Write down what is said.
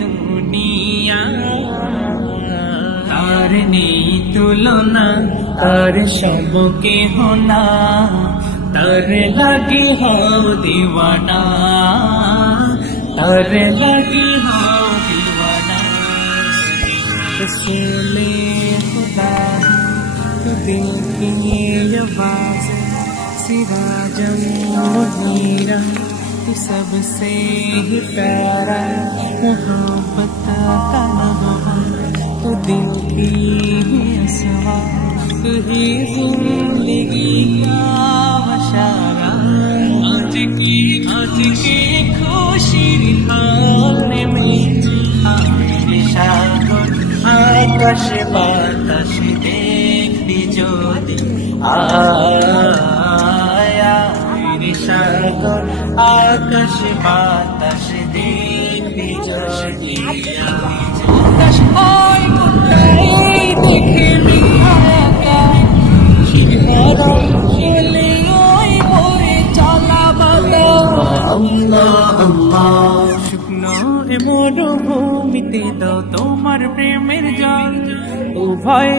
দুনিয়া তার নেই তুলনা তার সবকে হোনা তার লাগে হও দিওয়ানা তার লাগে হও দিওয়ানা रसूले खुदा तू दिल की आवाज़ सिराजम मुनीरा तू सबसे ही प्यारा मोहब्बत का नगमा तू दिल की असवा तू ही जिंदगी का मशारा आज की खुशी हाल में आकाश बातास देखबी जोदी आया सागर आकाश बातास देखबी जोदी শুকনো মরুভূমিতে দাও তোমার প্রেমের জল উভয়